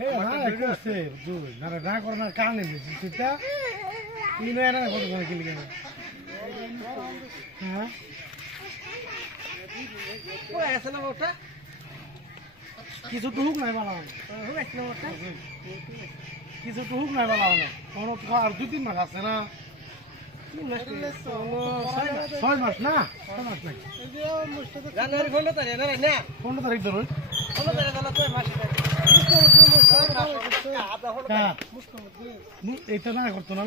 Hey, I go save, dude. Not a drag or not canning. Sit there. You know, I don't want to kill again. Huh? কিছু তো hook নাই বানাও কিছু তো hook নাই বানাও না কোনো তো আর 2-3 মাস আছে না 6 মাস না 6 মাস নাই জানুয়ারি 15 তারিখ না 15 তারিখ ধরুন 15 তারিখ হলো 6 মাস এটা না করতো না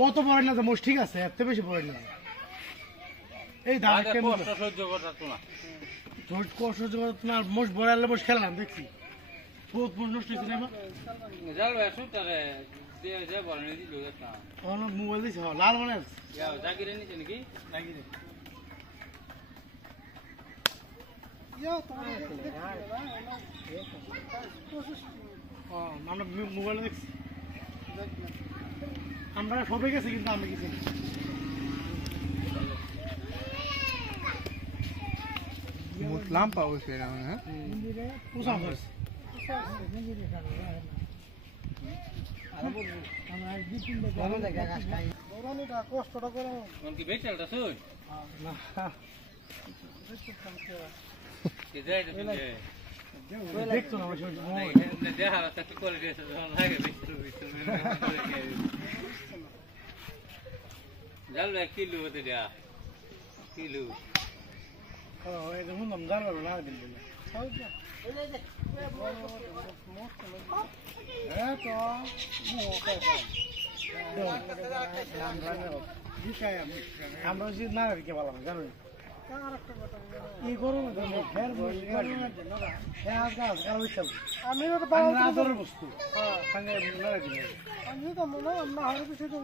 ও তো পড়ে না তো মোষ ঠিক আছে এত বেশি পড়ে না এই দাঁড় কষ্ট সহ্য করতে না কষ্ট সহ্য করতে না মোষ বড়ালে মোষ খেললাম দেখছি বহুত নষ্ট হয়েছে না যাও আসো তারে দিয়ে যা বড় নিয়ে দিল একটা কোন মোবাইল দিছ লাল মানে যাও জাগিরে নিছে নাকি জাগিরে ইয়া তোমার আমরা মোবাইলে দেখছি আমরা সবাই গেছি কিন্তু আমি গেছি মুসলাম পাবো সেরা মানে হ্যাঁ পুষা হয়েছে কষ্টটা করো কি বেচালটা শুন দেখতো না দেখা করে দিয়েছে জানলো 1 কিলো হতে দেয়া কিলো ও এই দেখুন নাম জানলো না দিন দিন আমরা যদি না রেখে বললাম জানো কি করবো আমি আদরের বস্তু আমি তো মনে হয় না হলে কিছু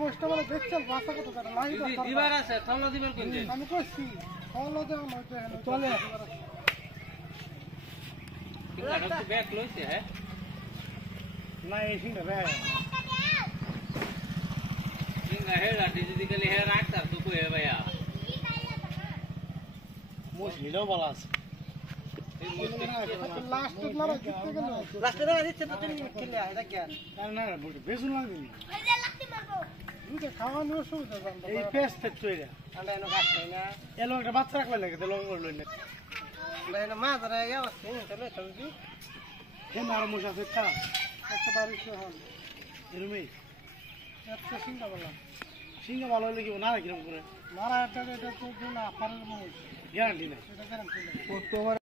মোষটা বলে দেখছেন বাসা কত আমি করছি চলে না এই সিংটা ব্যাগ সিংটা হেলা ডিজিটালি হে রাখতার তো কই ভাইয়া মোষ নিলেও ভালো আছে লাস্ট না কিততে গেল লাস্টে না দিতে তো তুমি খেলে এটা কি আর না বলতে বেসুন লাগবে ওই যে লাস্টে মারবো দুটো খাওয়ানো সুবিধা জানতো এই পেস্ট চইরা আন্ডা এনো গাছ না এলো একটা বাচ্চা রাখলে লাগে তো লং করে লইলে না মা ধরে ইয়া আছে তাহলে তুমি হে মার মোষ আছে তা একটা বারিশ হল এরমই একটা সিংহা ভালো হলে কি না কিরকম করে মারা এটা তো না পারের মোষ গ্যারান্টি নাই এটা গ্যারান্টি নাই